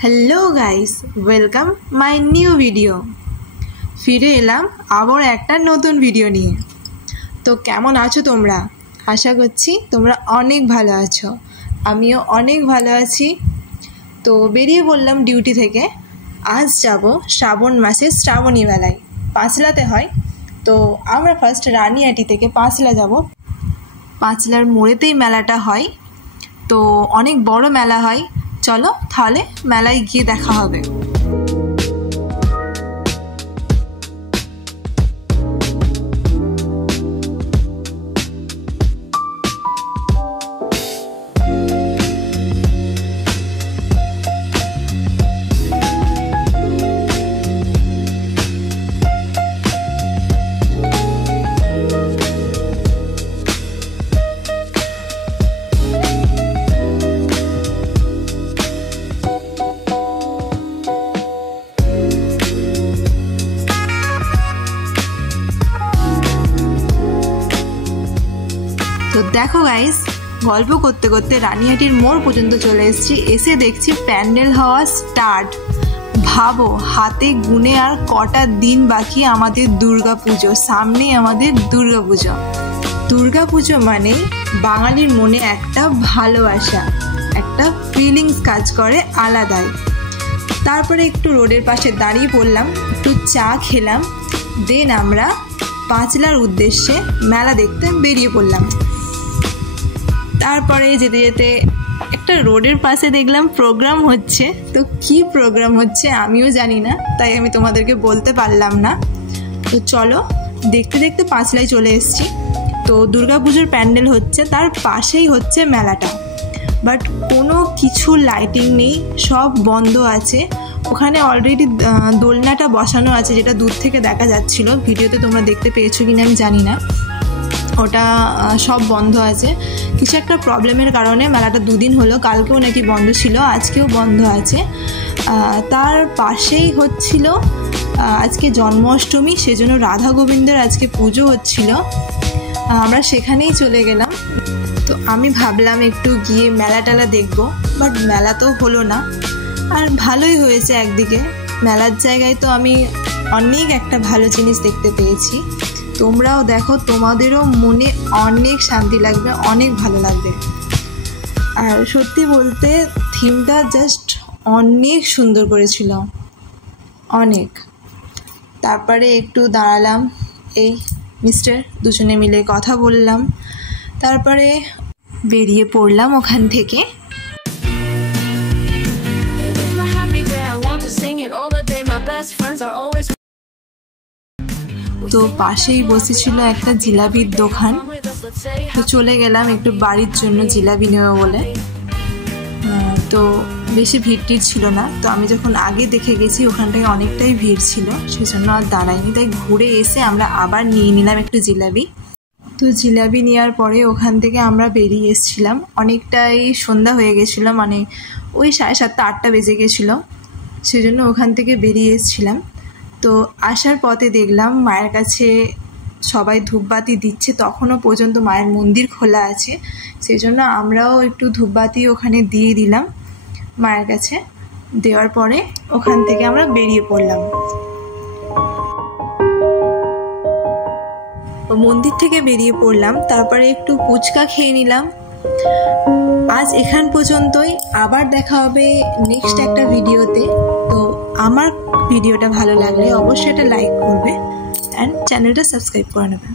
Hello guys welcome my new video. ফিরে এলাম আবার একটা নতুন ভিডিও নিয়ে। তো কেমন আছো তোমরা? আশা করছি তোমরা অনেক ভালো আছো, আমিও অনেক ভালো আছি। তো বেরিয়ে পড়লাম ডিউটি থেকে। আজ যাব শ্রাবণ মাসে শ্রাবণী মেলায়, পাঁচলাতে হয়। তো আমরা ফার্স্ট রানিহাটি থেকে পাঁচলা যাব। পাঁচলার মোড়েতেই মেলাটা হয়, তো অনেক বড় মেলা হয়। চলো তাহলে মেলায় গিয়ে দেখা হবে। তো দেখো গাইস, গল্প করতে করতে রানিহাটির মোড় পর্যন্ত চলে এসেছি। এসে দেখছি প্যান্ডেল হওয়া স্টার্ট। ভাবো, হাতে গুনে আর কটা দিন বাকি আমাদের দুর্গা পুজো। সামনেই আমাদের দুর্গা পুজো। দুর্গা পুজো মানে বাঙালির মনে একটা ভালোবাসা, একটা ফিলিংস কাজ করে আলাদাই। তারপরে একটু রোডের পাশে দাঁড়িয়ে পড়লাম, একটু চা খেলাম, দেন আমরা পাঁচলার উদ্দেশ্যে মেলা দেখতে বেরিয়ে পড়লাম। তারপরে যেতে যেতে একটা রোডের পাশে দেখলাম প্রোগ্রাম হচ্ছে। তো কি প্রোগ্রাম হচ্ছে আমিও জানি না, তাই আমি তোমাদেরকে বলতে পারলাম না। তো চলো, দেখতে দেখতে পাঁচলায় চলে এসেছি। তো দুর্গাপুজোর প্যান্ডেল হচ্ছে, তার পাশেই হচ্ছে মেলাটা। বাট কোনো কিছু লাইটিং নেই, সব বন্ধ আছে। ওখানে অলরেডি দোলনাটা বসানো আছে, যেটা দূর থেকে দেখা যাচ্ছিল। ভিডিওতে তোমরা দেখতে পেয়েছো কিনা আমি জানি না। ওটা সব বন্ধ আছে। কিছু একটা প্রবলেমের কারণে মেলাটা দুদিন হলো, কালকেও নাকি বন্ধ ছিল, আজকেও বন্ধ আছে। তার পাশেই হচ্ছিল আজকে জন্মাষ্টমী, সেজন্য রাধা গোবিন্দের আজকে পুজো হচ্ছিল। আমরা সেখানেই চলে গেলাম। তো আমি ভাবলাম একটু গিয়ে মেলা টেলা দেখবো, বাট মেলা তো হলো না। আর ভালোই হয়েছে একদিকে, মেলার জায়গায় তো আমি অনেক একটা ভালো জিনিস দেখতে পেয়েছি। তোমরাও দেখো, তোমাদেরও মনে অনেক শান্তি লাগবে, অনেক ভালো লাগবে। আর সত্যি বলতে থিমটা জাস্ট অনেক সুন্দর করেছিল, অনেক। তারপরে একটু দাঁড়ালাম, এই মিস্টার দুজনে মিলে কথা বললাম, তারপরে বেরিয়ে পড়লাম ওখান থেকে। তো পাশেই বসেছিল একটা জিলাপির দোকান। তো চলে গেলাম একটু বাড়ির জন্য জিলাপি নেব বলে। তো বেশি ভিড় ছিল না। তো আমি যখন আগে দেখে গেছি ওখানটায় অনেকটাই ভিড় ছিল, সেজন্য আর দাঁড়াইনি। তাই ঘুরে এসে আমরা আবার নিয়ে নিলাম একটু জিলাপি। তো জিলাপি নেওয়ার পরে ওখান থেকে আমরা বেরিয়ে এসেছিলাম। অনেকটাই সন্ধ্যা হয়ে গেছিলো, মানে ওই 7:30 8টা বেজে গেছিলো, সেজন্য ওখান থেকে বেরিয়ে এসেছিলাম। তো আসার পথে দেখলাম মায়ের কাছে সবাই ধূপবাতি দিচ্ছে, তখনও পর্যন্ত মায়ের মন্দির খোলা আছে। সেই জন্য আমরাও একটু ধূপবাতি ওখানে দিয়ে দিলাম মায়ের কাছে। দেওয়ার পরে ওখান থেকে আমরা বেরিয়ে পড়লাম। মন্দির থেকে বেরিয়ে পড়লাম, তারপরে একটু ফুচকা খেয়ে নিলাম। আজ এখান পর্যন্তই, আবার দেখা হবে নেক্সট একটা ভিডিওতে। তো আমার ভিডিওটা ভালো লাগলে অবশ্যই এটা লাইক করবে অ্যান্ড চ্যানেলটা সাবস্ক্রাইব করে নেবে।